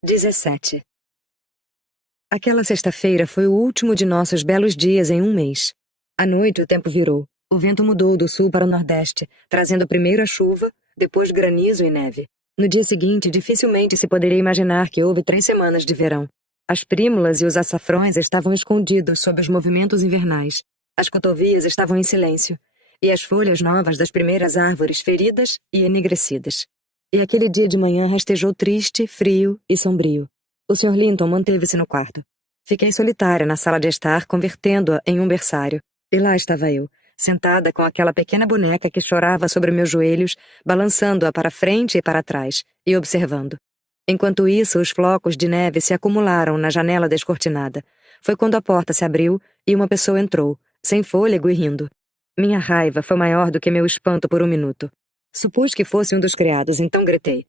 17. Aquela sexta-feira foi o último de nossos belos dias em um mês. À noite o tempo virou. O vento mudou do sul para o nordeste, trazendo primeiro a chuva, depois granizo e neve. No dia seguinte, dificilmente se poderia imaginar que houve 3 semanas de verão. As prímulas e os açafrões estavam escondidos sob os movimentos invernais. As cotovias estavam em silêncio, e as folhas novas das primeiras árvores feridas e enegrecidas. E aquele dia de manhã rastejou triste, frio e sombrio. O Sr. Linton manteve-se no quarto. Fiquei solitária na sala de estar, convertendo-a em um berçário. E lá estava eu, sentada com aquela pequena boneca que chorava sobre meus joelhos, balançando-a para frente e para trás, e observando. Enquanto isso, os flocos de neve se acumularam na janela descortinada. Foi quando a porta se abriu e uma pessoa entrou, sem fôlego e rindo. Minha raiva foi maior do que meu espanto por um minuto. Supus que fosse um dos criados, então gritei.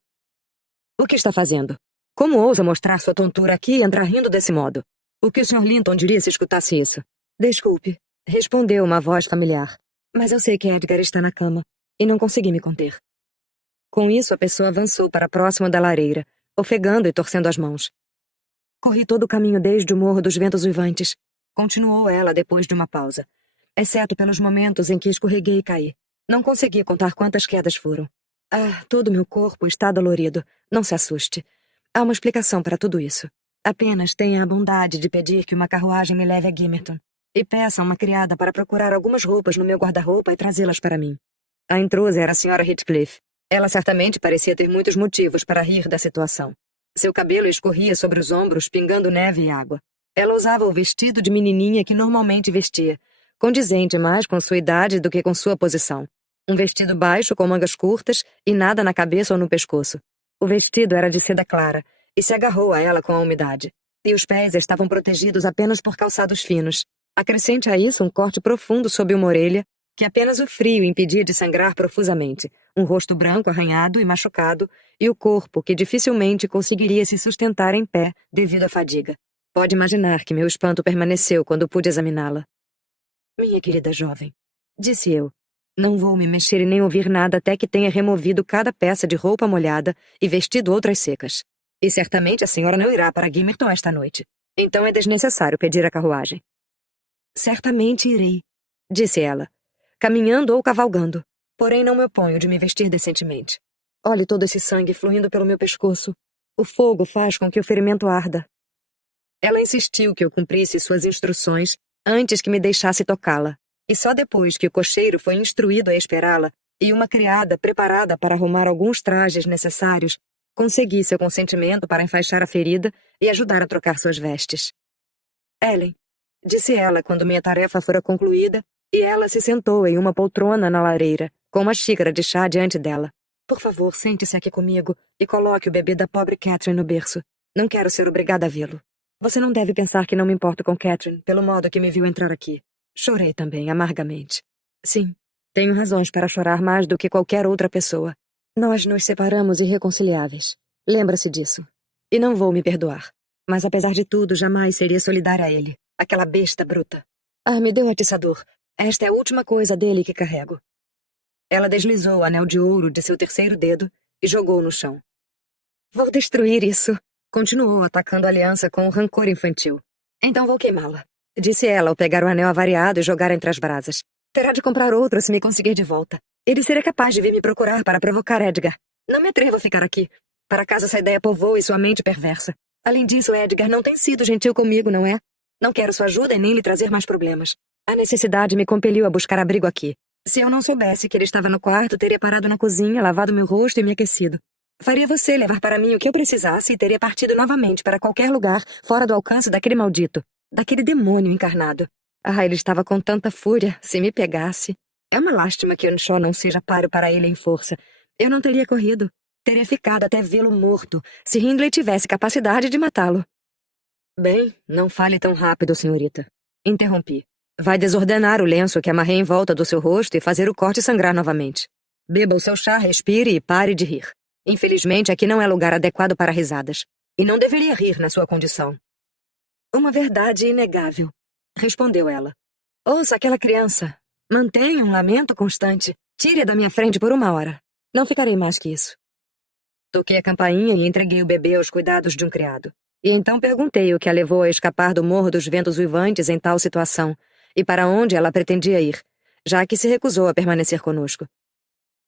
O que está fazendo? Como ousa mostrar sua tontura aqui e entrar rindo desse modo? O que o Sr. Linton diria se escutasse isso? Desculpe, respondeu uma voz familiar. Mas eu sei que Edgar está na cama, e não consegui me conter. Com isso, a pessoa avançou para próximo da lareira, ofegando e torcendo as mãos. Corri todo o caminho desde o Morro dos Ventos Uivantes, continuou ela depois de uma pausa, exceto pelos momentos em que escorreguei e caí. Não consegui contar quantas quedas foram. Todo meu corpo está dolorido. Não se assuste. Há uma explicação para tudo isso. Apenas tenha a bondade de pedir que uma carruagem me leve a Gimmerton. E peça a uma criada para procurar algumas roupas no meu guarda-roupa e trazê-las para mim. A intrusa era a Sra. Heathcliff. Ela certamente parecia ter muitos motivos para rir da situação. Seu cabelo escorria sobre os ombros, pingando neve e água. Ela usava o vestido de menininha que normalmente vestia, condizente mais com sua idade do que com sua posição. Um vestido baixo com mangas curtas e nada na cabeça ou no pescoço. O vestido era de seda clara e se agarrou a ela com a umidade. E os pés estavam protegidos apenas por calçados finos. Acrescente a isso um corte profundo sob uma orelha que apenas o frio impedia de sangrar profusamente. Um rosto branco arranhado e machucado e o corpo que dificilmente conseguiria se sustentar em pé devido à fadiga. Pode imaginar que meu espanto permaneceu quando pude examiná-la. Minha querida jovem, disse eu. Não vou me mexer e nem ouvir nada até que tenha removido cada peça de roupa molhada e vestido outras secas. E certamente a senhora não irá para Gimmerton esta noite. Então é desnecessário pedir a carruagem. Certamente irei, disse ela, caminhando ou cavalgando. Porém não me oponho de me vestir decentemente. Olhe todo esse sangue fluindo pelo meu pescoço. O fogo faz com que o ferimento arda. Ela insistiu que eu cumprisse suas instruções antes que me deixasse tocá-la. E só depois que o cocheiro foi instruído a esperá-la e uma criada preparada para arrumar alguns trajes necessários, consegui seu consentimento para enfaixar a ferida e ajudar a trocar suas vestes. Ellen, disse ela quando minha tarefa fora concluída, e ela se sentou em uma poltrona na lareira, com uma xícara de chá diante dela. Por favor, sente-se aqui comigo e coloque o bebê da pobre Catherine no berço. Não quero ser obrigada a vê-lo. Você não deve pensar que não me importo com Catherine pelo modo que me viu entrar aqui. Chorei também, amargamente. Sim, tenho razões para chorar mais do que qualquer outra pessoa. Nós nos separamos irreconciliáveis. Lembra-se disso. E não vou me perdoar. Mas apesar de tudo, jamais seria solidária a ele. Aquela besta bruta. Me dê o atiçador. Esta é a última coisa dele que carrego. Ela deslizou o anel de ouro de seu terceiro dedo e jogou no chão. Vou destruir isso. Continuou atacando a aliança com um rancor infantil. Então vou queimá-la, disse ela ao pegar o anel avariado e jogar entre as brasas. Terá de comprar outro se me conseguir de volta. Ele seria capaz de vir me procurar para provocar Edgar. Não me atrevo a ficar aqui. Para caso essa ideia povoe sua mente perversa. Além disso, Edgar não tem sido gentil comigo, não é? Não quero sua ajuda e nem lhe trazer mais problemas. A necessidade me compeliu a buscar abrigo aqui. Se eu não soubesse que ele estava no quarto, teria parado na cozinha, lavado meu rosto e me aquecido. Faria você levar para mim o que eu precisasse e teria partido novamente para qualquer lugar fora do alcance daquele maldito, daquele demônio encarnado. Ele estava com tanta fúria, se me pegasse. É uma lástima que Earnshaw não seja páreo para ele em força. Eu não teria corrido. Teria ficado até vê-lo morto, se Hindley tivesse capacidade de matá-lo. Bem, não fale tão rápido, senhorita. Interrompi. Vai desordenar o lenço que amarrei em volta do seu rosto e fazer o corte sangrar novamente. Beba o seu chá, respire e pare de rir. Infelizmente, aqui não é lugar adequado para risadas. E não deveria rir na sua condição. Uma verdade inegável, respondeu ela. Ouça aquela criança. Mantenha um lamento constante. Tire-a da minha frente por 1 hora. Não ficarei mais que isso. Toquei a campainha e entreguei o bebê aos cuidados de um criado. E então perguntei o que a levou a escapar do Morro dos Ventos Uivantes em tal situação, e para onde ela pretendia ir, já que se recusou a permanecer conosco.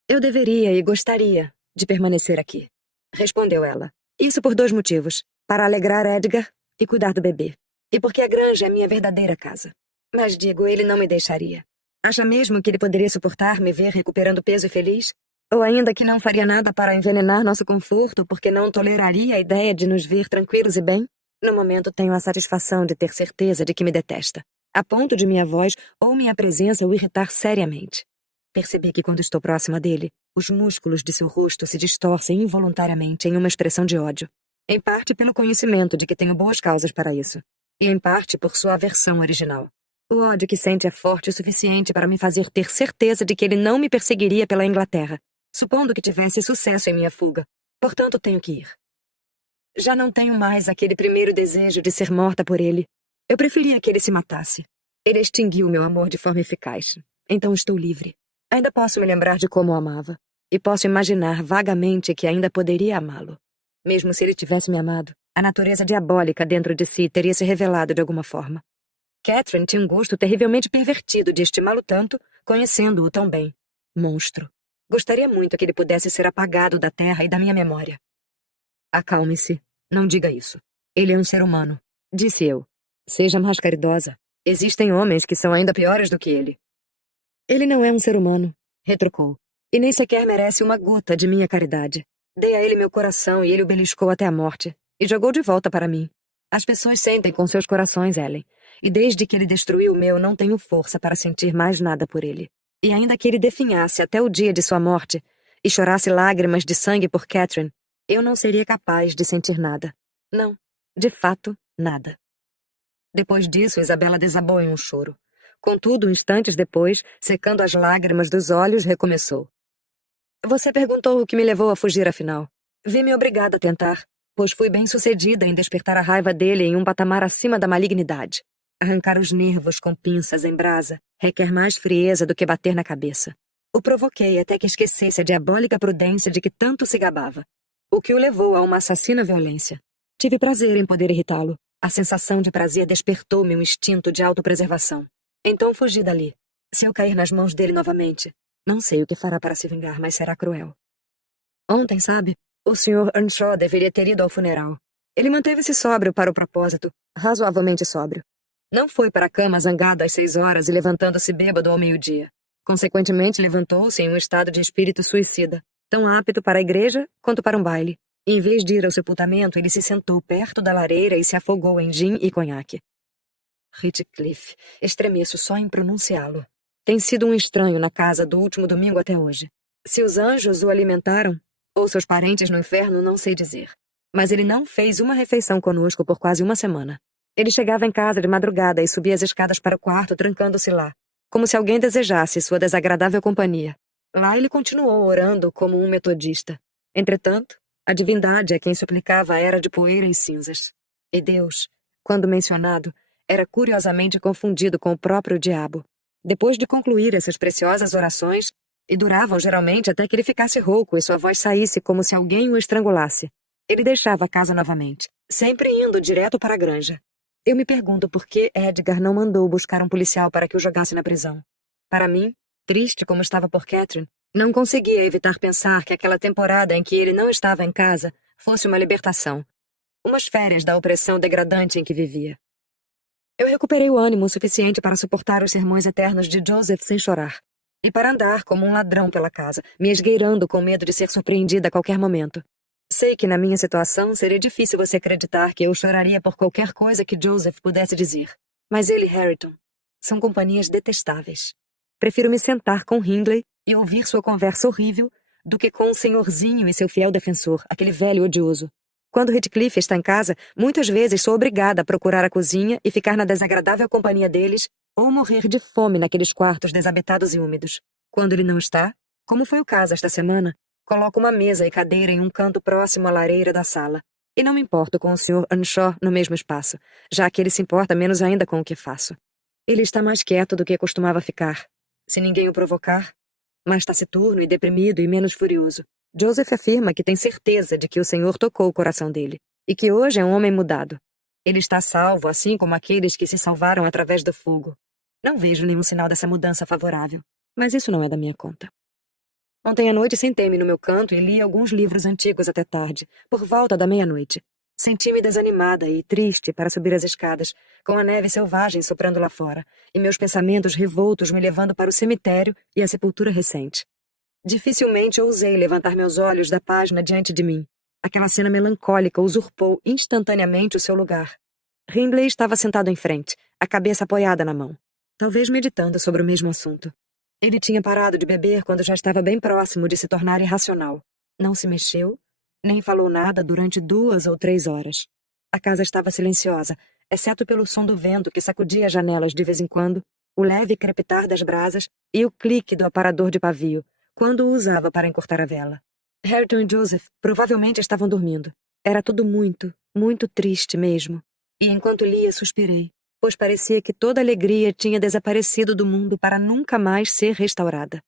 Eu deveria e gostaria de permanecer aqui, respondeu ela. Isso por 2 motivos: para alegrar Edgar e cuidar do bebê. E porque a granja é minha verdadeira casa. Mas digo, ele não me deixaria. Acha mesmo que ele poderia suportar me ver recuperando peso e feliz? Ou ainda que não faria nada para envenenar nosso conforto porque não toleraria a ideia de nos ver tranquilos e bem? No momento tenho a satisfação de ter certeza de que me detesta, a ponto de minha voz ou minha presença o irritar seriamente. Percebi que quando estou próxima dele, os músculos de seu rosto se distorcem involuntariamente em uma expressão de ódio. Em parte pelo conhecimento de que tenho boas causas para isso, e em parte por sua aversão original. O ódio que sente é forte o suficiente para me fazer ter certeza de que ele não me perseguiria pela Inglaterra, supondo que tivesse sucesso em minha fuga. Portanto, tenho que ir. Já não tenho mais aquele primeiro desejo de ser morta por ele. Eu preferia que ele se matasse. Ele extinguiu meu amor de forma eficaz. Então estou livre. Ainda posso me lembrar de como o amava. E posso imaginar vagamente que ainda poderia amá-lo. Mesmo se ele tivesse me amado, a natureza diabólica dentro de si teria se revelado de alguma forma. Catherine tinha um gosto terrivelmente pervertido de estimá-lo tanto, conhecendo-o tão bem. Monstro. Gostaria muito que ele pudesse ser apagado da terra e da minha memória. Acalme-se. Não diga isso. Ele é um ser humano, disse eu. Seja mais caridosa. Existem homens que são ainda piores do que ele. Ele não é um ser humano, retrucou. E nem sequer merece uma gota de minha caridade. Dei a ele meu coração e ele o beliscou até a morte. E jogou de volta para mim. As pessoas sentem com seus corações, Ellen. E desde que ele destruiu o meu, não tenho força para sentir mais nada por ele. E ainda que ele definhasse até o dia de sua morte e chorasse lágrimas de sangue por Catherine, eu não seria capaz de sentir nada. Não, de fato, nada. Depois disso, Isabela desabou em um choro. Contudo, instantes depois, secando as lágrimas dos olhos, recomeçou. Você perguntou o que me levou a fugir, afinal. Vi-me obrigada a tentar, pois fui bem-sucedida em despertar a raiva dele em um patamar acima da malignidade. Arrancar os nervos com pinças em brasa requer mais frieza do que bater na cabeça. O provoquei até que esquecesse a diabólica prudência de que tanto se gabava, o que o levou a uma assassina violência. Tive prazer em poder irritá-lo. A sensação de prazer despertou meu instinto de autopreservação. Então fugi dali. Se eu cair nas mãos dele novamente, não sei o que fará para se vingar, mas será cruel. Ontem, sabe, o Sr. Earnshaw deveria ter ido ao funeral. Ele manteve-se sóbrio para o propósito, razoavelmente sóbrio. Não foi para a cama zangado às 6 horas e levantando-se bêbado ao meio-dia. Consequentemente, levantou-se em um estado de espírito suicida, tão apto para a igreja quanto para um baile. E, em vez de ir ao sepultamento, ele se sentou perto da lareira e se afogou em gin e conhaque. Heathcliff, estremeço só em pronunciá-lo. Tem sido um estranho na casa do último domingo até hoje. Se os anjos o alimentaram, ou seus parentes no inferno, não sei dizer. Mas ele não fez uma refeição conosco por quase uma semana. Ele chegava em casa de madrugada e subia as escadas para o quarto, trancando-se lá, como se alguém desejasse sua desagradável companhia. Lá ele continuou orando como um metodista. Entretanto, a divindade a quem suplicava era de poeira e cinzas. E Deus, quando mencionado, era curiosamente confundido com o próprio diabo. Depois de concluir essas preciosas orações, e duravam geralmente até que ele ficasse rouco e sua voz saísse como se alguém o estrangulasse, ele deixava a casa novamente, sempre indo direto para a granja. Eu me pergunto por que Edgar não mandou buscar um policial para que o jogasse na prisão. Para mim, triste como estava por Catherine, não conseguia evitar pensar que aquela temporada em que ele não estava em casa fosse uma libertação. Umas férias da opressão degradante em que vivia. Eu recuperei o ânimo suficiente para suportar os sermões eternos de Joseph sem chorar. E para andar como um ladrão pela casa, me esgueirando com medo de ser surpreendida a qualquer momento. Sei que na minha situação seria difícil você acreditar que eu choraria por qualquer coisa que Joseph pudesse dizer. Mas ele e Harrington são companhias detestáveis. Prefiro me sentar com Hindley e ouvir sua conversa horrível do que com o senhorzinho e seu fiel defensor, aquele velho odioso. Quando Heathcliff está em casa, muitas vezes sou obrigada a procurar a cozinha e ficar na desagradável companhia deles ou morrer de fome naqueles quartos desabitados e úmidos. Quando ele não está, como foi o caso esta semana, coloco uma mesa e cadeira em um canto próximo à lareira da sala. E não me importo com o Sr. Earnshaw no mesmo espaço, já que ele se importa menos ainda com o que faço. Ele está mais quieto do que costumava ficar, se ninguém o provocar, mais taciturno e deprimido e menos furioso. Joseph afirma que tem certeza de que o Senhor tocou o coração dele, e que hoje é um homem mudado. Ele está salvo, assim como aqueles que se salvaram através do fogo. Não vejo nenhum sinal dessa mudança favorável, mas isso não é da minha conta. Ontem à noite sentei-me no meu canto e li alguns livros antigos até tarde, por volta da meia-noite. Senti-me desanimada e triste para subir as escadas, com a neve selvagem soprando lá fora, e meus pensamentos revoltos me levando para o cemitério e a sepultura recente. Dificilmente ousei levantar meus olhos da página diante de mim. Aquela cena melancólica usurpou instantaneamente o seu lugar. Hindley estava sentado em frente, a cabeça apoiada na mão, talvez meditando sobre o mesmo assunto. Ele tinha parado de beber quando já estava bem próximo de se tornar irracional. Não se mexeu, nem falou nada durante 2 ou 3 horas. A casa estava silenciosa, exceto pelo som do vento que sacudia as janelas de vez em quando, o leve crepitar das brasas e o clique do aparador de pavio, quando o usava para encurtar a vela. Hareton e Joseph provavelmente estavam dormindo. Era tudo muito, muito triste mesmo. E enquanto lia, suspirei, pois parecia que toda alegria tinha desaparecido do mundo para nunca mais ser restaurada.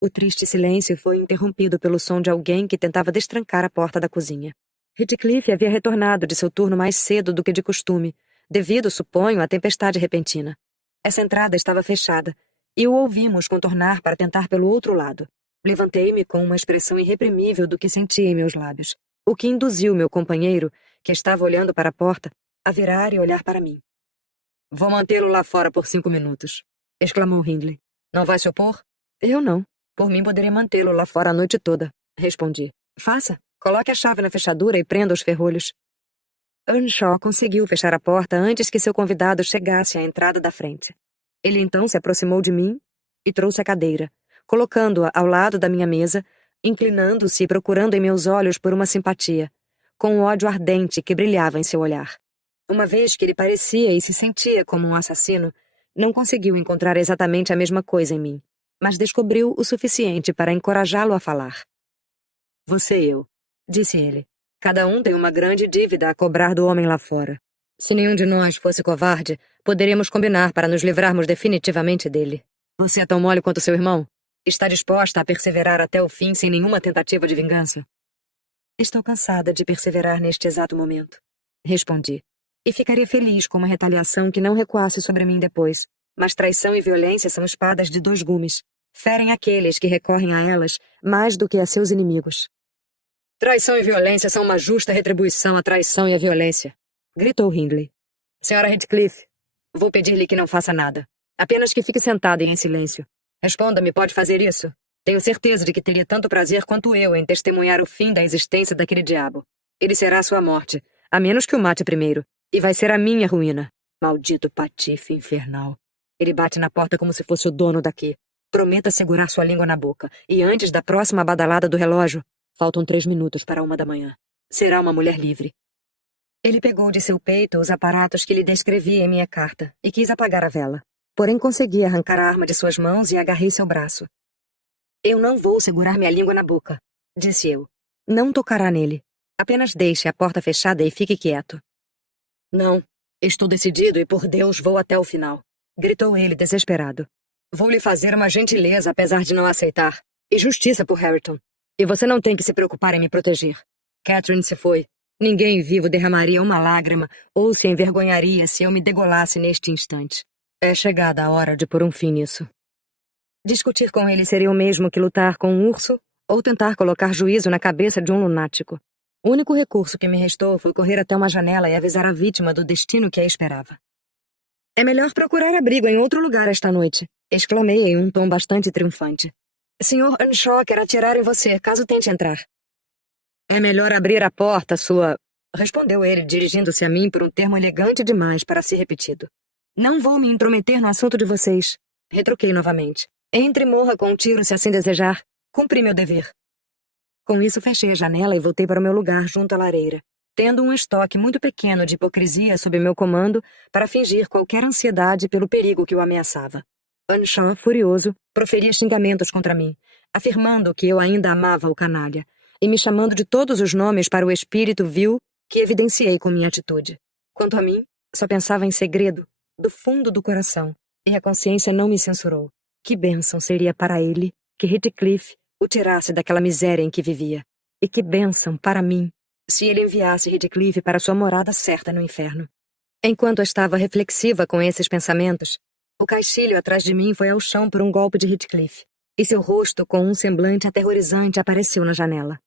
O triste silêncio foi interrompido pelo som de alguém que tentava destrancar a porta da cozinha. Heathcliff havia retornado de seu turno mais cedo do que de costume, devido, suponho, à tempestade repentina. Essa entrada estava fechada, e o ouvimos contornar para tentar pelo outro lado. Levantei-me com uma expressão irreprimível do que sentia em meus lábios, o que induziu meu companheiro, que estava olhando para a porta, a virar e olhar para mim. "Vou mantê-lo lá fora por 5 minutos", exclamou Hindley. "Não vai se opor?" "Eu não. Por mim poderia mantê-lo lá fora a noite toda", respondi. "Faça. Coloque a chave na fechadura e prenda os ferrolhos." Earnshaw conseguiu fechar a porta antes que seu convidado chegasse à entrada da frente. Ele então se aproximou de mim e trouxe a cadeira, colocando-a ao lado da minha mesa, inclinando-se e procurando em meus olhos por uma simpatia, com o ódio ardente que brilhava em seu olhar. Uma vez que ele parecia e se sentia como um assassino, não conseguiu encontrar exatamente a mesma coisa em mim, mas descobriu o suficiente para encorajá-lo a falar. "Você e eu", disse ele. "Cada um tem uma grande dívida a cobrar do homem lá fora. Se nenhum de nós fosse covarde, poderíamos combinar para nos livrarmos definitivamente dele. Você é tão mole quanto seu irmão? Está disposta a perseverar até o fim sem nenhuma tentativa de vingança?" "Estou cansada de perseverar neste exato momento", respondi. "E ficaria feliz com uma retaliação que não recuasse sobre mim depois. Mas traição e violência são espadas de 2 gumes. Ferem aqueles que recorrem a elas mais do que a seus inimigos." "Traição e violência são uma justa retribuição à traição e à violência", gritou Hindley. "Senhora Heathcliff, vou pedir-lhe que não faça nada. Apenas que fique sentada e em silêncio. Responda-me, pode fazer isso? Tenho certeza de que teria tanto prazer quanto eu em testemunhar o fim da existência daquele diabo. Ele será a sua morte, a menos que o mate primeiro, e vai ser a minha ruína. Maldito patife infernal. Ele bate na porta como se fosse o dono daqui. Prometa segurar sua língua na boca, e antes da próxima badalada do relógio, faltam 3 minutos para 1 da manhã. Será uma mulher livre." Ele pegou de seu peito os aparatos que lhe descrevi em minha carta e quis apagar a vela. Porém consegui arrancar a arma de suas mãos e agarrei seu braço. "Eu não vou segurar minha língua na boca", disse eu. "Não tocará nele. Apenas deixe a porta fechada e fique quieto." "Não. Estou decidido e por Deus vou até o final", gritou ele desesperado. "Vou lhe fazer uma gentileza apesar de não aceitar. E justiça por Hareton. E você não tem que se preocupar em me proteger. Catherine se foi. Ninguém vivo derramaria uma lágrima ou se envergonharia se eu me degolasse neste instante. É chegada a hora de pôr um fim nisso." Discutir com ele seria o mesmo que lutar com um urso ou tentar colocar juízo na cabeça de um lunático. O único recurso que me restou foi correr até uma janela e avisar a vítima do destino que a esperava. "É melhor procurar abrigo em outro lugar esta noite", exclamei em um tom bastante triunfante. "Sr. Earnshaw quer atirar em você, caso tente entrar." "É melhor abrir a porta, sua..." respondeu ele, dirigindo-se a mim por um termo elegante demais para ser repetido. "Não vou me intrometer no assunto de vocês", retruquei novamente. "Entre e morra com um tiro se assim desejar. Cumpri meu dever." Com isso fechei a janela e voltei para o meu lugar junto à lareira, tendo um estoque muito pequeno de hipocrisia sob meu comando para fingir qualquer ansiedade pelo perigo que o ameaçava. Earnshaw, furioso, proferia xingamentos contra mim, afirmando que eu ainda amava o canalha, e me chamando de todos os nomes para o espírito vil que evidenciei com minha atitude. Quanto a mim, só pensava em segredo, do fundo do coração, e a consciência não me censurou. Que bênção seria para ele que Heathcliff o tirasse daquela miséria em que vivia. E que bênção para mim, se ele enviasse Heathcliff para sua morada certa no inferno. Enquanto estava reflexiva com esses pensamentos, o caixilho atrás de mim foi ao chão por um golpe de Heathcliff, e seu rosto, com um semblante aterrorizante, apareceu na janela.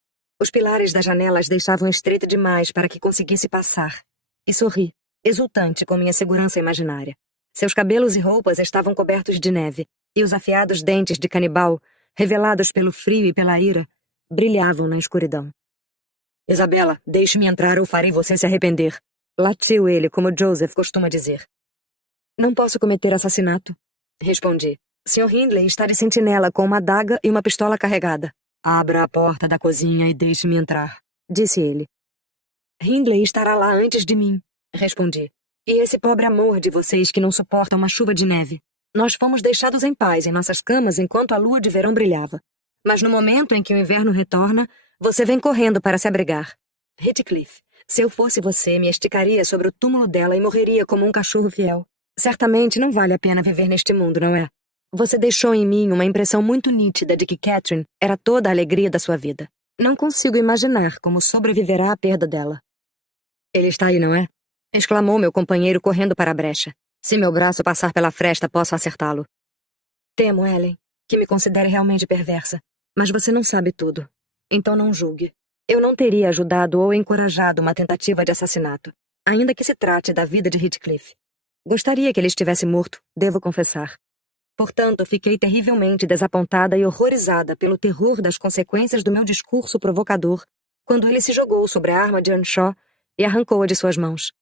Os pilares das janelas deixavam estreita demais para que conseguisse passar, e sorri, exultante com minha segurança imaginária. Seus cabelos e roupas estavam cobertos de neve, e os afiados dentes de canibal, revelados pelo frio e pela ira, brilhavam na escuridão. Isabela, deixe-me entrar ou farei você se arrepender. Latiu ele, como Joseph costuma dizer. Não posso cometer assassinato, respondi. Sr. Hindley está de sentinela com uma adaga e uma pistola carregada. Abra a porta da cozinha e deixe-me entrar, disse ele. Hindley estará lá antes de mim, respondi. E esse pobre amor de vocês que não suporta uma chuva de neve. Nós fomos deixados em paz em nossas camas enquanto a lua de verão brilhava. Mas no momento em que o inverno retorna, você vem correndo para se abrigar. Heathcliff, se eu fosse você, me esticaria sobre o túmulo dela e morreria como um cachorro fiel. Certamente não vale a pena viver neste mundo, não é? Você deixou em mim uma impressão muito nítida de que Catherine era toda a alegria da sua vida. Não consigo imaginar como sobreviverá à perda dela. Ele está aí, não é? Exclamou meu companheiro correndo para a brecha. Se meu braço passar pela fresta, posso acertá-lo. Temo, Ellen, que me considere realmente perversa. Mas você não sabe tudo. Então não julgue. Eu não teria ajudado ou encorajado uma tentativa de assassinato, ainda que se trate da vida de Heathcliff. Gostaria que ele estivesse morto, devo confessar. Portanto, fiquei terrivelmente desapontada e horrorizada pelo terror das consequências do meu discurso provocador quando ele se jogou sobre a arma de Earnshaw e arrancou-a de suas mãos.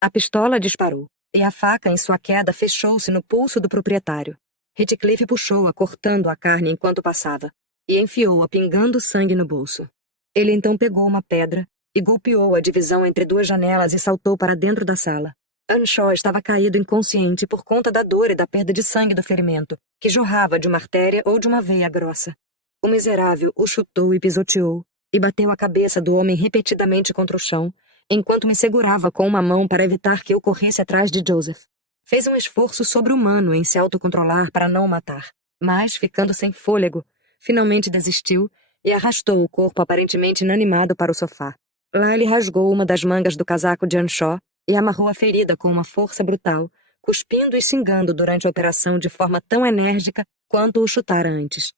A pistola disparou, e a faca em sua queda fechou-se no pulso do proprietário. Heathcliff puxou-a, cortando a carne enquanto passava, e enfiou-a pingando sangue no bolso. Ele então pegou uma pedra e golpeou a divisão entre duas janelas e saltou para dentro da sala. Earnshaw estava caído inconsciente por conta da dor e da perda de sangue do ferimento, que jorrava de uma artéria ou de uma veia grossa. O miserável o chutou e pisoteou, e bateu a cabeça do homem repetidamente contra o chão, enquanto me segurava com uma mão para evitar que eu corresse atrás de Joseph. Fez um esforço sobre-humano em se autocontrolar para não o matar, mas, ficando sem fôlego, finalmente desistiu e arrastou o corpo aparentemente inanimado para o sofá. Lá ele rasgou uma das mangas do casaco de Earnshaw e amarrou a ferida com uma força brutal, cuspindo e xingando durante a operação de forma tão enérgica quanto o chutara antes.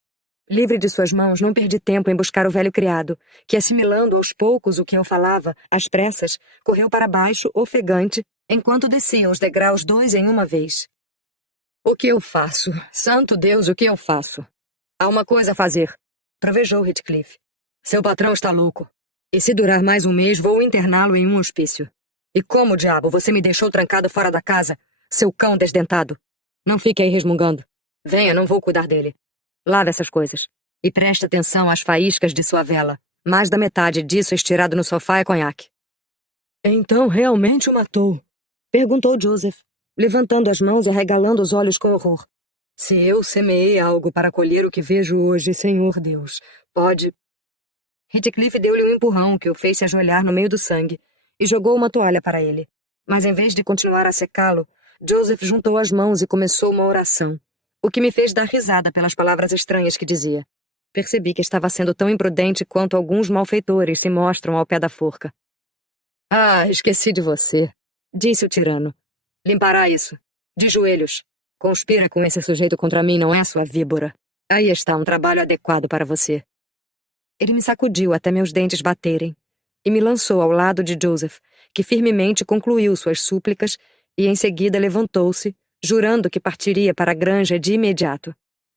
Livre de suas mãos, não perdi tempo em buscar o velho criado, que, assimilando aos poucos o que eu falava, às pressas, correu para baixo, ofegante, enquanto descia os degraus 2 em uma vez. O que eu faço? Santo Deus, o que eu faço? Há uma coisa a fazer, trovejou Heathcliff. Seu patrão está louco. E se durar mais um mês, vou interná-lo em um hospício. E como, diabo, você me deixou trancado fora da casa, seu cão desdentado? Não fique aí resmungando. Venha, não vou cuidar dele. Lave essas coisas. E preste atenção às faíscas de sua vela. Mais da metade disso estirado no sofá é conhaque. Então realmente o matou? Perguntou Joseph, levantando as mãos e arregalando os olhos com horror. Se eu semeei algo para colher o que vejo hoje, Senhor Deus, pode... Heathcliff deu-lhe um empurrão que o fez se ajoelhar no meio do sangue e jogou uma toalha para ele. Mas em vez de continuar a secá-lo, Joseph juntou as mãos e começou uma oração, o que me fez dar risada pelas palavras estranhas que dizia. Percebi que estava sendo tão imprudente quanto alguns malfeitores se mostram ao pé da forca. Ah, esqueci de você, disse o tirano. Limpará isso. De joelhos. Conspira com esse sujeito contra mim, não é, sua víbora? Aí está um trabalho adequado para você. Ele me sacudiu até meus dentes baterem e me lançou ao lado de Joseph, que firmemente concluiu suas súplicas e em seguida levantou-se, jurando que partiria para a granja de imediato.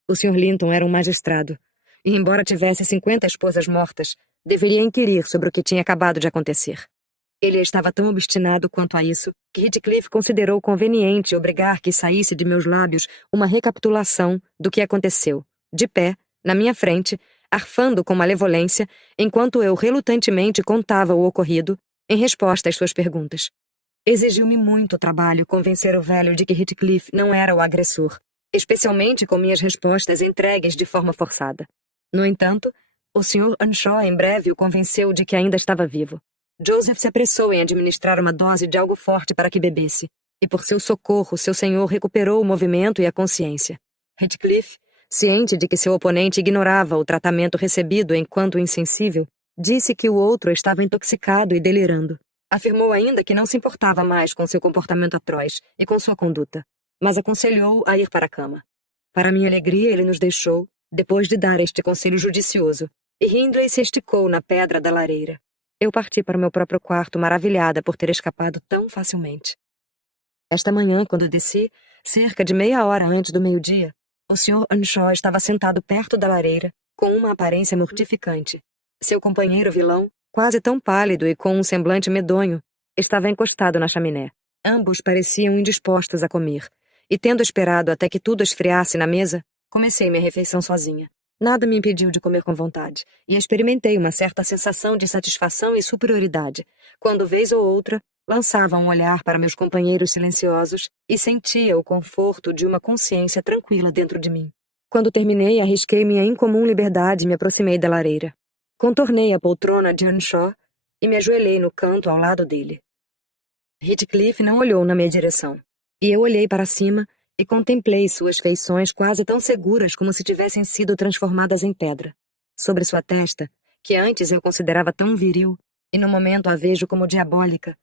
O Sr. Linton era um magistrado, e embora tivesse 50 esposas mortas, deveria inquirir sobre o que tinha acabado de acontecer. Ele estava tão obstinado quanto a isso que Heathcliff considerou conveniente obrigar que saísse de meus lábios uma recapitulação do que aconteceu, de pé, na minha frente, arfando com malevolência, enquanto eu relutantemente contava o ocorrido, em resposta às suas perguntas. Exigiu-me muito trabalho convencer o velho de que Heathcliff não era o agressor, especialmente com minhas respostas entregues de forma forçada. No entanto, o Sr. Earnshaw em breve o convenceu de que ainda estava vivo. Joseph se apressou em administrar uma dose de algo forte para que bebesse, e por seu socorro seu senhor recuperou o movimento e a consciência. Heathcliff, ciente de que seu oponente ignorava o tratamento recebido enquanto insensível, disse que o outro estava intoxicado e delirando. Afirmou ainda que não se importava mais com seu comportamento atroz e com sua conduta, mas aconselhou a ir para a cama. Para minha alegria, ele nos deixou, depois de dar este conselho judicioso, e Hindley se esticou na pedra da lareira. Eu parti para o meu próprio quarto, maravilhada por ter escapado tão facilmente. Esta manhã, quando desci, cerca de meia hora antes do meio-dia, o Sr. Earnshaw estava sentado perto da lareira, com uma aparência mortificante. Seu companheiro vilão, quase tão pálido e com um semblante medonho, estava encostado na chaminé. Ambos pareciam indispostos a comer, e tendo esperado até que tudo esfriasse na mesa, comecei minha refeição sozinha. Nada me impediu de comer com vontade, e experimentei uma certa sensação de satisfação e superioridade, quando, vez ou outra, lançava um olhar para meus companheiros silenciosos e sentia o conforto de uma consciência tranquila dentro de mim. Quando terminei, arrisquei minha incomum liberdade e me aproximei da lareira. Contornei a poltrona de Earnshaw e me ajoelhei no canto ao lado dele. Heathcliff não olhou na minha direção, e eu olhei para cima e contemplei suas feições quase tão seguras como se tivessem sido transformadas em pedra. Sobre sua testa, que antes eu considerava tão viril, e no momento a vejo como diabólica,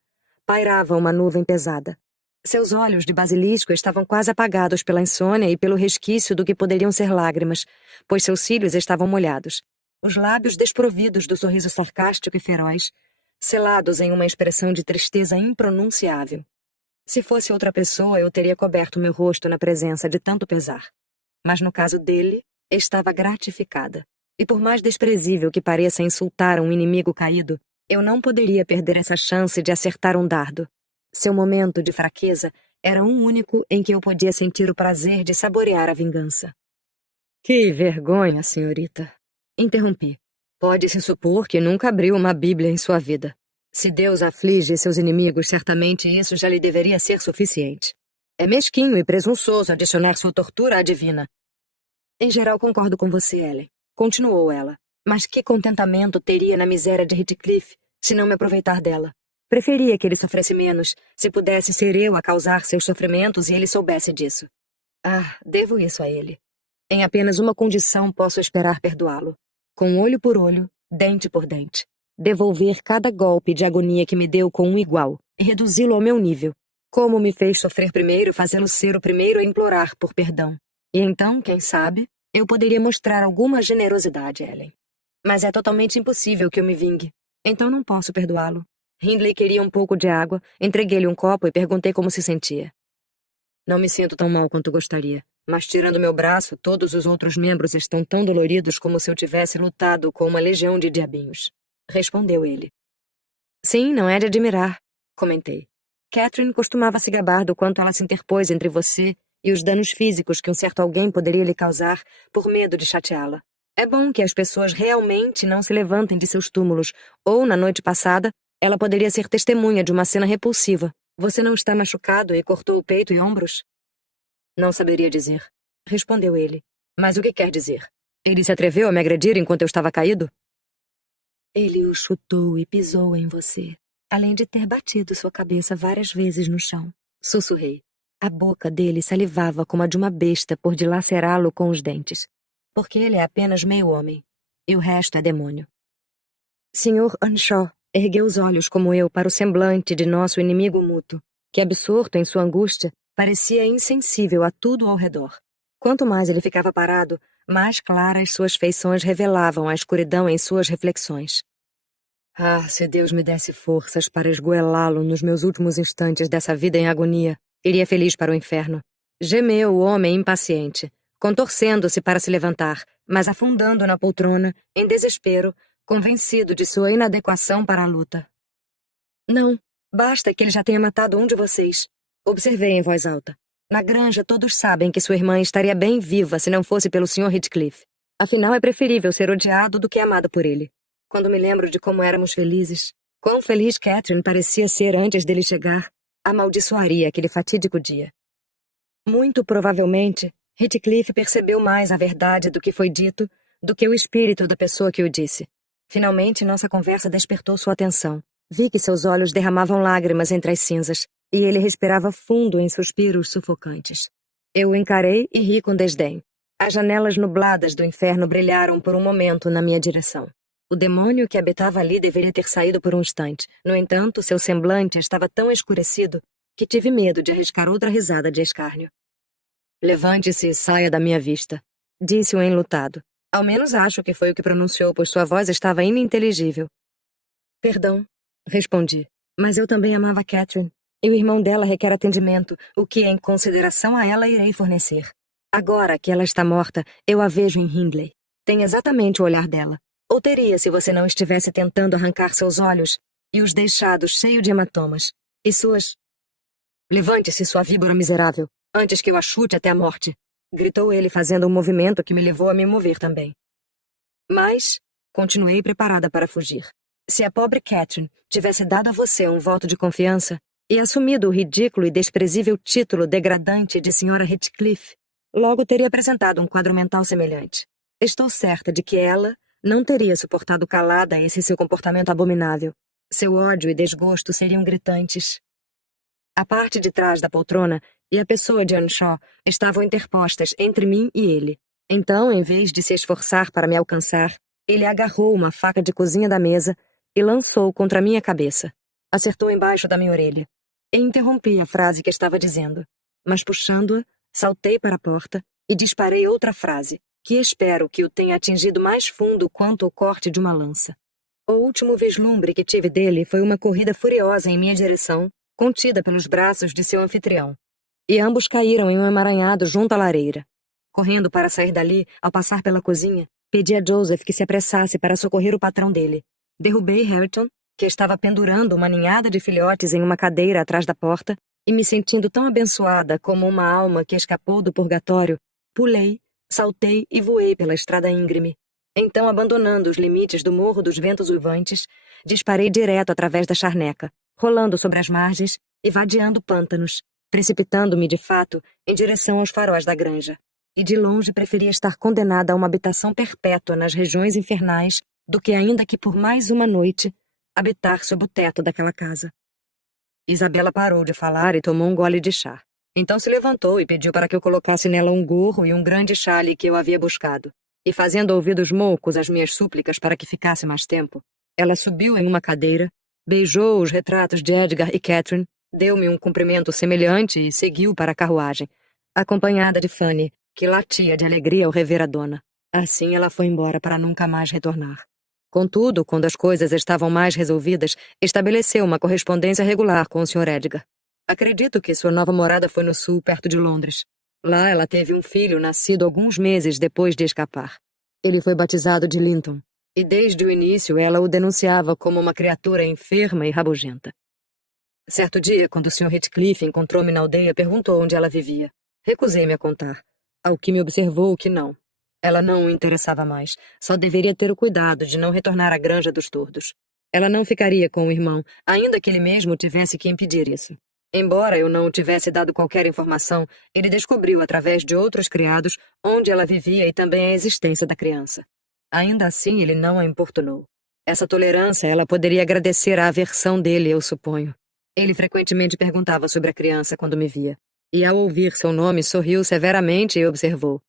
pairava uma nuvem pesada. Seus olhos de basilisco estavam quase apagados pela insônia e pelo resquício do que poderiam ser lágrimas, pois seus cílios estavam molhados. Os lábios desprovidos do sorriso sarcástico e feroz, selados em uma expressão de tristeza impronunciável. Se fosse outra pessoa, eu teria coberto meu rosto na presença de tanto pesar. Mas no caso dele, estava gratificada. E por mais desprezível que pareça insultar um inimigo caído, eu não poderia perder essa chance de acertar um dardo. Seu momento de fraqueza era um único em que eu podia sentir o prazer de saborear a vingança. Que vergonha, senhorita! Interrompi. Pode-se supor que nunca abriu uma Bíblia em sua vida. Se Deus aflige seus inimigos, certamente isso já lhe deveria ser suficiente. É mesquinho e presunçoso adicionar sua tortura à divina. Em geral, concordo com você, Ellen. Continuou ela. Mas que contentamento teria na miséria de Heathcliff, se não me aproveitar dela? Preferia que ele sofresse menos, se pudesse ser eu a causar seus sofrimentos e ele soubesse disso. Ah, devo isso a ele. Em apenas uma condição posso esperar perdoá-lo. Com olho por olho, dente por dente. Devolver cada golpe de agonia que me deu com um igual e reduzi-lo ao meu nível. Como me fez sofrer primeiro, fazê-lo ser o primeiro a implorar por perdão. E então, quem sabe, eu poderia mostrar alguma generosidade, Ellen. Mas é totalmente impossível que eu me vingue. Então não posso perdoá-lo. Hindley queria um pouco de água, entreguei-lhe um copo e perguntei como se sentia. Não me sinto tão mal quanto gostaria, mas tirando meu braço, todos os outros membros estão tão doloridos como se eu tivesse lutado com uma legião de diabinhos. Respondeu ele. Sim, não é de admirar, comentei. Catherine costumava se gabar do quanto ela se interpôs entre você e os danos físicos que um certo alguém poderia lhe causar por medo de chateá-la. É bom que as pessoas realmente não se levantem de seus túmulos, ou, na noite passada, ela poderia ser testemunha de uma cena repulsiva. Você não está machucado e cortou o peito e ombros? Não saberia dizer, respondeu ele. Mas o que quer dizer? Ele se atreveu a me agredir enquanto eu estava caído? Ele o chutou e pisou em você, além de ter batido sua cabeça várias vezes no chão. Sussurrei. A boca dele salivava como a de uma besta por dilacerá-lo com os dentes. Porque ele é apenas meio homem, e o resto é demônio. Sr. Earnshaw ergueu os olhos como eu para o semblante de nosso inimigo mútuo, que, absorto em sua angústia, parecia insensível a tudo ao redor. Quanto mais ele ficava parado, mais claras suas feições revelavam a escuridão em suas reflexões. Ah, se Deus me desse forças para esgoelá-lo nos meus últimos instantes dessa vida em agonia, iria feliz para o inferno. Gemeu o homem impaciente, contorcendo-se para se levantar, mas afundando na poltrona, em desespero, convencido de sua inadequação para a luta. Não, basta que ele já tenha matado um de vocês. Observei em voz alta. Na granja todos sabem que sua irmã estaria bem viva se não fosse pelo Sr. Heathcliff. Afinal, é preferível ser odiado do que amado por ele. Quando me lembro de como éramos felizes, quão feliz Catherine parecia ser antes dele chegar, amaldiçoaria aquele fatídico dia. Muito provavelmente, Heathcliff percebeu mais a verdade do que foi dito do que o espírito da pessoa que o disse. Finalmente, nossa conversa despertou sua atenção. Vi que seus olhos derramavam lágrimas entre as cinzas, e ele respirava fundo em suspiros sufocantes. Eu o encarei e ri com desdém. As janelas nubladas do inferno brilharam por um momento na minha direção. O demônio que habitava ali deveria ter saído por um instante. No entanto, seu semblante estava tão escurecido que tive medo de arriscar outra risada de escárnio. Levante-se e saia da minha vista, disse o enlutado. Ao menos acho que foi o que pronunciou, pois sua voz estava ininteligível. Perdão, respondi, mas eu também amava Catherine, e o irmão dela requer atendimento, o que, em consideração a ela, irei fornecer. Agora que ela está morta, eu a vejo em Hindley. Tem exatamente o olhar dela. Ou teria se você não estivesse tentando arrancar seus olhos e os deixado cheios de hematomas. E suas... Levante-se, sua víbora miserável, antes que eu a chute até a morte, gritou ele fazendo um movimento que me levou a me mover também. Mas, continuei preparada para fugir. Se a pobre Catherine tivesse dado a você um voto de confiança e assumido o ridículo e desprezível título degradante de Sra. Heathcliff, logo teria apresentado um quadro mental semelhante. Estou certa de que ela não teria suportado calada esse seu comportamento abominável. Seu ódio e desgosto seriam gritantes. A parte de trás da poltrona e a pessoa de Earnshaw estavam interpostas entre mim e ele. Então, em vez de se esforçar para me alcançar, ele agarrou uma faca de cozinha da mesa e lançou contra minha cabeça. Acertou embaixo da minha orelha. E interrompi a frase que estava dizendo. Mas puxando-a, saltei para a porta e disparei outra frase, que espero que o tenha atingido mais fundo quanto o corte de uma lança. O último vislumbre que tive dele foi uma corrida furiosa em minha direção, contida pelos braços de seu anfitrião. E ambos caíram em um emaranhado junto à lareira. Correndo para sair dali, ao passar pela cozinha, pedi a Joseph que se apressasse para socorrer o patrão dele. Derrubei Hareton, que estava pendurando uma ninhada de filhotes em uma cadeira atrás da porta, e me sentindo tão abençoada como uma alma que escapou do purgatório, pulei, saltei e voei pela estrada íngreme. Então, abandonando os limites do Morro dos Ventos Uivantes, disparei direto através da charneca, rolando sobre as margens e vadeando pântanos, precipitando-me, de fato, em direção aos faróis da granja. E de longe preferia estar condenada a uma habitação perpétua nas regiões infernais do que, ainda que por mais uma noite, habitar sob o teto daquela casa. Isabela parou de falar e tomou um gole de chá. Então se levantou e pediu para que eu colocasse nela um gorro e um grande chale que eu havia buscado. E fazendo ouvidos moucos às minhas súplicas para que ficasse mais tempo, ela subiu em uma cadeira, beijou os retratos de Edgar e Catherine, deu-me um cumprimento semelhante e seguiu para a carruagem, acompanhada de Fanny, que latia de alegria ao rever a dona. Assim ela foi embora para nunca mais retornar. Contudo, quando as coisas estavam mais resolvidas, estabeleceu uma correspondência regular com o Sr. Edgar. Acredito que sua nova morada foi no sul, perto de Londres. Lá ela teve um filho nascido alguns meses depois de escapar. Ele foi batizado de Linton, e desde o início ela o denunciava como uma criatura enferma e rabugenta. Certo dia, quando o Sr. Heathcliff encontrou-me na aldeia, perguntou onde ela vivia. Recusei-me a contar, ao que me observou que não. Ela não o interessava mais, só deveria ter o cuidado de não retornar à granja dos tordos. Ela não ficaria com o irmão, ainda que ele mesmo tivesse que impedir isso. Embora eu não tivesse dado qualquer informação, ele descobriu através de outros criados onde ela vivia e também a existência da criança. Ainda assim, ele não a importunou. Essa tolerância ela poderia agradecer à aversão dele, eu suponho. Ele frequentemente perguntava sobre a criança quando me via, e ao ouvir seu nome sorriu severamente e observou.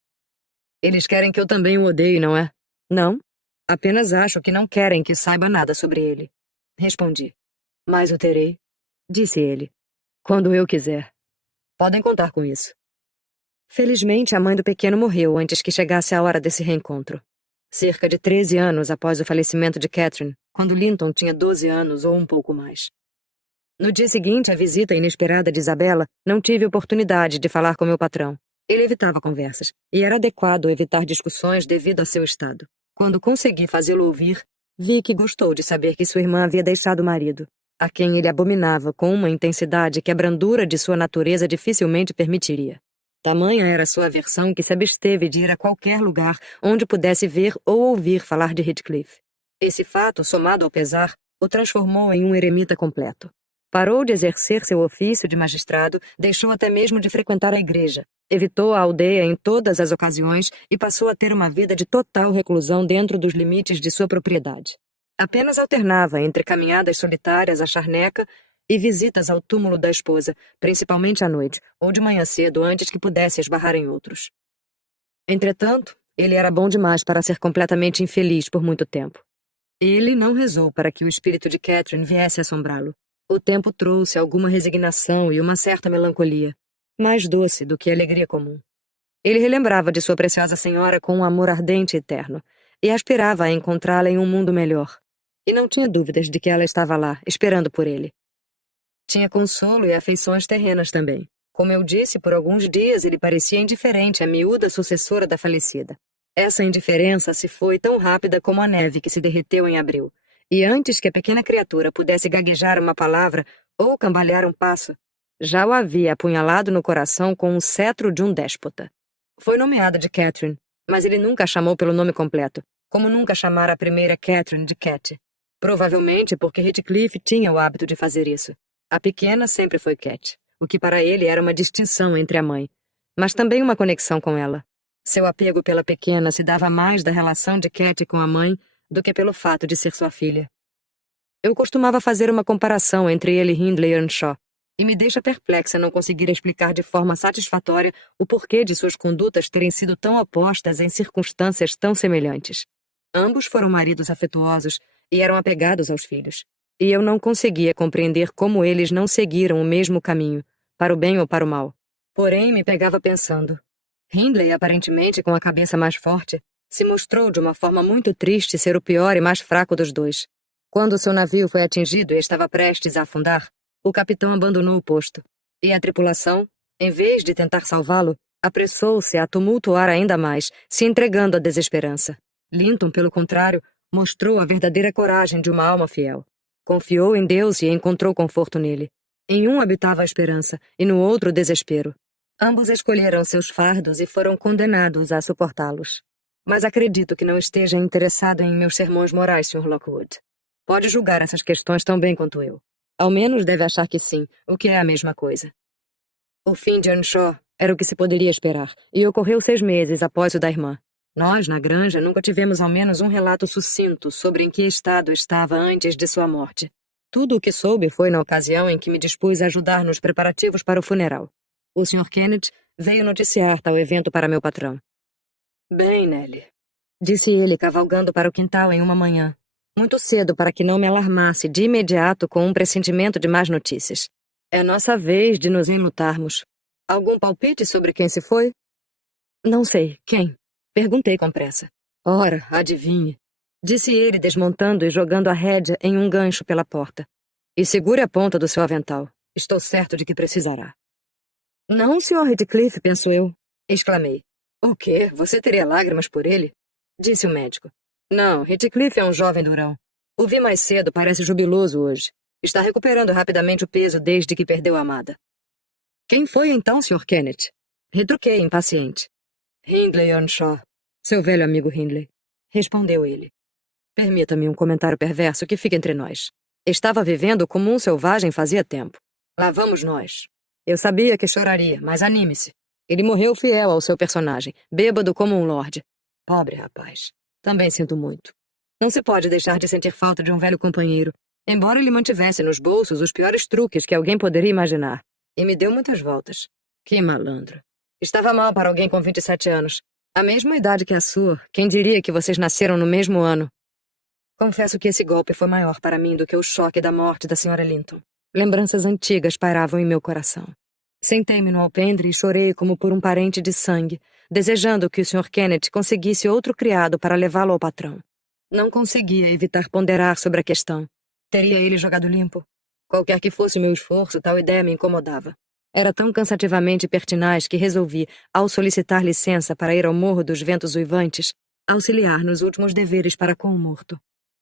Eles querem que eu também o odeie, não é? Não. Apenas acho que não querem que saiba nada sobre ele. Respondi. Mas o terei, disse ele. Quando eu quiser. Podem contar com isso. Felizmente, a mãe do pequeno morreu antes que chegasse a hora desse reencontro. Cerca de 13 anos após o falecimento de Catherine, quando Linton tinha 12 anos ou um pouco mais. No dia seguinte, à visita inesperada de Isabela, não tive oportunidade de falar com meu patrão. Ele evitava conversas, e era adequado evitar discussões devido a seu estado. Quando consegui fazê-lo ouvir, vi que gostou de saber que sua irmã havia deixado o marido, a quem ele abominava com uma intensidade que a brandura de sua natureza dificilmente permitiria. Tamanha era sua aversão que se absteve de ir a qualquer lugar onde pudesse ver ou ouvir falar de Heathcliff. Esse fato, somado ao pesar, o transformou em um eremita completo. Parou de exercer seu ofício de magistrado, deixou até mesmo de frequentar a igreja, evitou a aldeia em todas as ocasiões e passou a ter uma vida de total reclusão dentro dos limites de sua propriedade. Apenas alternava entre caminhadas solitárias à charneca e visitas ao túmulo da esposa, principalmente à noite, ou de manhã cedo, antes que pudesse esbarrar em outros. Entretanto, ele era bom demais para ser completamente infeliz por muito tempo. Ele não rezou para que o espírito de Catherine viesse assombrá-lo. O tempo trouxe alguma resignação e uma certa melancolia, mais doce do que a alegria comum. Ele relembrava de sua preciosa senhora com um amor ardente e eterno, e aspirava a encontrá-la em um mundo melhor. E não tinha dúvidas de que ela estava lá, esperando por ele. Tinha consolo e afeições terrenas também. Como eu disse, por alguns dias ele parecia indiferente à miúda sucessora da falecida. Essa indiferença se foi tão rápida como a neve que se derreteu em abril. E antes que a pequena criatura pudesse gaguejar uma palavra ou cambalear um passo, já o havia apunhalado no coração com o cetro de um déspota. Foi nomeada de Catherine, mas ele nunca a chamou pelo nome completo, como nunca chamara a primeira Catherine de Cat. Provavelmente porque Heathcliff tinha o hábito de fazer isso. A pequena sempre foi Cat, o que para ele era uma distinção entre a mãe, mas também uma conexão com ela. Seu apego pela pequena se dava mais da relação de Cat com a mãe do que pelo fato de ser sua filha. Eu costumava fazer uma comparação entre ele e Hindley Earnshaw, e me deixa perplexa não conseguir explicar de forma satisfatória o porquê de suas condutas terem sido tão opostas em circunstâncias tão semelhantes. Ambos foram maridos afetuosos e eram apegados aos filhos, e eu não conseguia compreender como eles não seguiram o mesmo caminho, para o bem ou para o mal. Porém, me pegava pensando. Hindley, aparentemente com a cabeça mais forte, se mostrou de uma forma muito triste ser o pior e mais fraco dos dois. Quando seu navio foi atingido e estava prestes a afundar, o capitão abandonou o posto, e a tripulação, em vez de tentar salvá-lo, apressou-se a tumultuar ainda mais, se entregando à desesperança. Linton, pelo contrário, mostrou a verdadeira coragem de uma alma fiel. Confiou em Deus e encontrou conforto nele. Em um habitava a esperança, e no outro o desespero. Ambos escolheram seus fardos e foram condenados a suportá-los. Mas acredito que não esteja interessado em meus sermões morais, Sr. Lockwood. Pode julgar essas questões tão bem quanto eu. Ao menos deve achar que sim, o que é a mesma coisa. O fim de Earnshaw era o que se poderia esperar, e ocorreu 6 meses após o da irmã. Nós, na granja, nunca tivemos ao menos um relato sucinto sobre em que estado estava antes de sua morte. Tudo o que soube foi na ocasião em que me dispus a ajudar nos preparativos para o funeral. O Sr. Kenneth veio noticiar tal evento para meu patrão. Bem, Nellie, disse ele, cavalgando para o quintal em uma manhã, muito cedo para que não me alarmasse de imediato com um pressentimento de más notícias. É nossa vez de nos enlutarmos. Algum palpite sobre quem se foi? Não sei. Quem? Perguntei com pressa. Ora, adivinhe, disse ele, desmontando e jogando a rédea em um gancho pela porta. E segure a ponta do seu avental. Estou certo de que precisará. Não, Sr. Heathcliff, penso eu, exclamei. O quê? Você teria lágrimas por ele? Disse o médico. Não, Heathcliff é um jovem durão. O vi mais cedo, parece jubiloso hoje. Está recuperando rapidamente o peso desde que perdeu a amada. Quem foi então, Sr. Kenneth? Retruquei, impaciente. Hindley Earnshaw, seu velho amigo Hindley, respondeu ele. Permita-me um comentário perverso que fica entre nós. Estava vivendo como um selvagem fazia tempo. Lá vamos nós. Eu sabia que choraria, mas anime-se. Ele morreu fiel ao seu personagem, bêbado como um lorde. Pobre rapaz. Também sinto muito. Não se pode deixar de sentir falta de um velho companheiro, embora ele mantivesse nos bolsos os piores truques que alguém poderia imaginar. E me deu muitas voltas. Que malandro. Estava mal para alguém com 27 anos. A mesma idade que a sua. Quem diria que vocês nasceram no mesmo ano? Confesso que esse golpe foi maior para mim do que o choque da morte da Sra. Linton. Lembranças antigas pairavam em meu coração. Sentei-me no alpendre e chorei como por um parente de sangue, desejando que o Sr. Kenneth conseguisse outro criado para levá-lo ao patrão. Não conseguia evitar ponderar sobre a questão. Teria ele jogado limpo? Qualquer que fosse o meu esforço, tal ideia me incomodava. Era tão cansativamente pertinaz que resolvi, ao solicitar licença para ir ao Morro dos Ventos Uivantes, auxiliar nos últimos deveres para com o morto.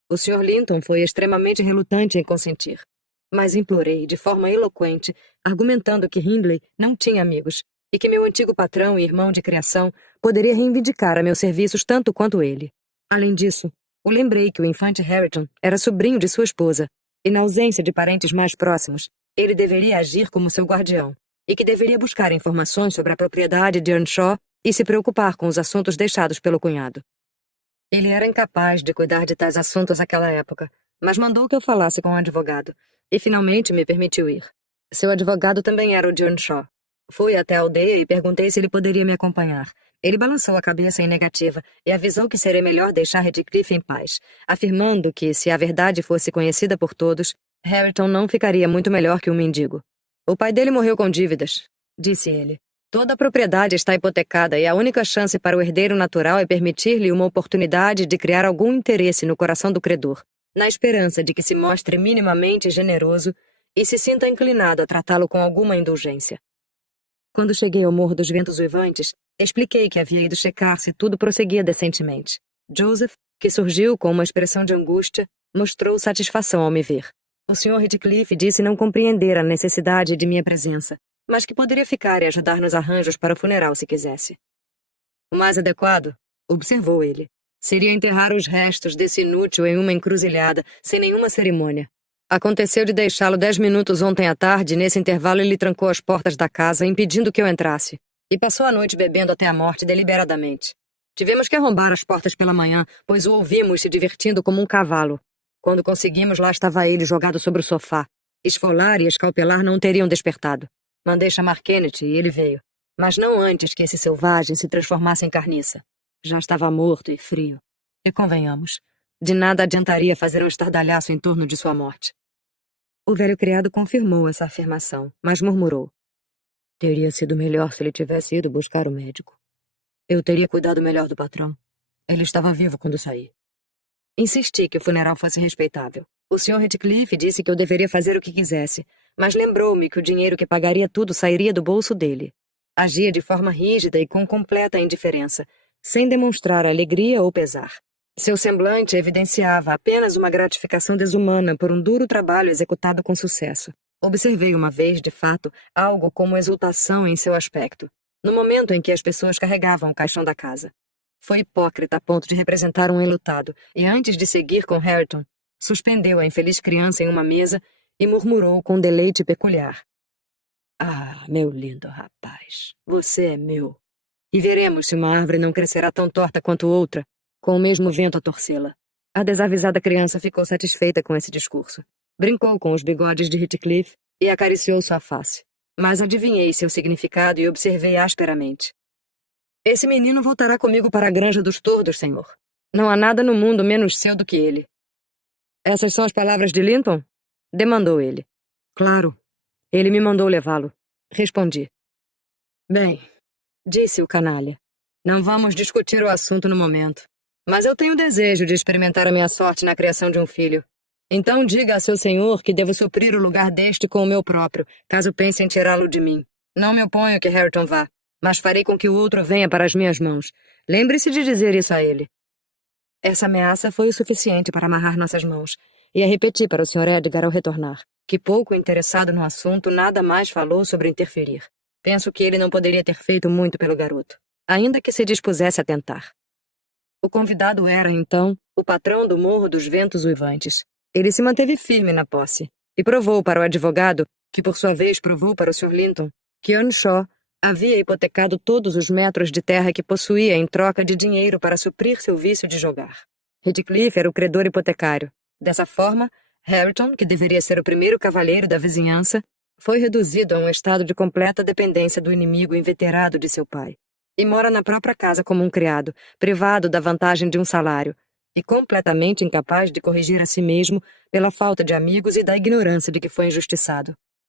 O Sr. Linton foi extremamente relutante em consentir. Mas implorei, de forma eloquente, argumentando que Hindley não tinha amigos e que meu antigo patrão e irmão de criação poderia reivindicar a meus serviços tanto quanto ele. Além disso, o lembrei que o infante Hareton era sobrinho de sua esposa e, na ausência de parentes mais próximos, ele deveria agir como seu guardião e que deveria buscar informações sobre a propriedade de Earnshaw e se preocupar com os assuntos deixados pelo cunhado. Ele era incapaz de cuidar de tais assuntos naquela época, mas mandou que eu falasse com o advogado e finalmente me permitiu ir. Seu advogado também era o de Earnshaw. Fui até a aldeia e perguntei se ele poderia me acompanhar, Ele balançou a cabeça em negativa e avisou que seria melhor deixar Redcliffe em paz, afirmando que, se a verdade fosse conhecida por todos, Hareton não ficaria muito melhor que um mendigo. O pai dele morreu com dívidas, disse ele. Toda a propriedade está hipotecada e a única chance para o herdeiro natural é permitir-lhe uma oportunidade de criar algum interesse no coração do credor, na esperança de que se mostre minimamente generoso e se sinta inclinado a tratá-lo com alguma indulgência. Quando cheguei ao Morro dos Ventos Uivantes, expliquei que havia ido checar se tudo prosseguia decentemente. Joseph, que surgiu com uma expressão de angústia, mostrou satisfação ao me ver. O Sr. Redcliffe disse não compreender a necessidade de minha presença, mas que poderia ficar e ajudar nos arranjos para o funeral se quisesse. O mais adequado, observou ele, seria enterrar os restos desse inútil em uma encruzilhada, sem nenhuma cerimônia. Aconteceu de deixá-lo 10 minutos ontem à tarde e nesse intervalo ele trancou as portas da casa, impedindo que eu entrasse, e passou a noite bebendo até a morte deliberadamente. Tivemos que arrombar as portas pela manhã, pois o ouvimos se divertindo como um cavalo. Quando conseguimos, lá estava ele jogado sobre o sofá. Esfolar e escalpelar não teriam despertado. Mandei chamar Kenneth e ele veio, mas não antes que esse selvagem se transformasse em carniça. Já estava morto e frio. E convenhamos, de nada adiantaria fazer um estardalhaço em torno de sua morte. O velho criado confirmou essa afirmação, mas murmurou. Teria sido melhor se ele tivesse ido buscar o médico. Eu teria cuidado melhor do patrão. Ele estava vivo quando saí. Insisti que o funeral fosse respeitável. O Sr. Redcliffe disse que eu deveria fazer o que quisesse, mas lembrou-me que o dinheiro que pagaria tudo sairia do bolso dele. Agia de forma rígida e com completa indiferença, sem demonstrar alegria ou pesar. Seu semblante evidenciava apenas uma gratificação desumana por um duro trabalho executado com sucesso. Observei uma vez, de fato, algo como exultação em seu aspecto, no momento em que as pessoas carregavam o caixão da casa. Foi hipócrita a ponto de representar um enlutado, e antes de seguir com Hareton, suspendeu a infeliz criança em uma mesa e murmurou com deleite peculiar. Ah, meu lindo rapaz, você é meu. E veremos se uma árvore não crescerá tão torta quanto outra, com o mesmo vento a torcê-la. A desavisada criança ficou satisfeita com esse discurso. Brincou com os bigodes de Redcliffe e acariciou sua face. Mas adivinhei seu significado e observei asperamente. Esse menino voltará comigo para a granja dos tordos, senhor. Não há nada no mundo menos seu do que ele. Essas são as palavras de Linton? Demandou ele. Claro. Ele me mandou levá-lo. Respondi. Bem, disse o canalha. Não vamos discutir o assunto no momento. Mas eu tenho desejo de experimentar a minha sorte na criação de um filho. Então diga a seu senhor que devo suprir o lugar deste com o meu próprio, caso pense em tirá-lo de mim. Não me oponho que Hareton vá, mas farei com que o outro venha para as minhas mãos. Lembre-se de dizer isso a ele. Essa ameaça foi o suficiente para amarrar nossas mãos, e a repeti para o Sr. Edgar ao retornar, que pouco interessado no assunto nada mais falou sobre interferir. Penso que ele não poderia ter feito muito pelo garoto, ainda que se dispusesse a tentar. O convidado era, então, o patrão do Morro dos Ventos Uivantes. Ele se manteve firme na posse, e provou para o advogado, que por sua vez provou para o Sr. Linton, que Earnshaw havia hipotecado todos os metros de terra que possuía em troca de dinheiro para suprir seu vício de jogar. Redcliffe era o credor hipotecário. Dessa forma, Hareton, que deveria ser o primeiro cavalheiro da vizinhança, foi reduzido a um estado de completa dependência do inimigo inveterado de seu pai. E mora na própria casa como um criado, privado da vantagem de um salário, e completamente incapaz de corrigir a si mesmo pela falta de amigos e da ignorância de que foi injustiçado.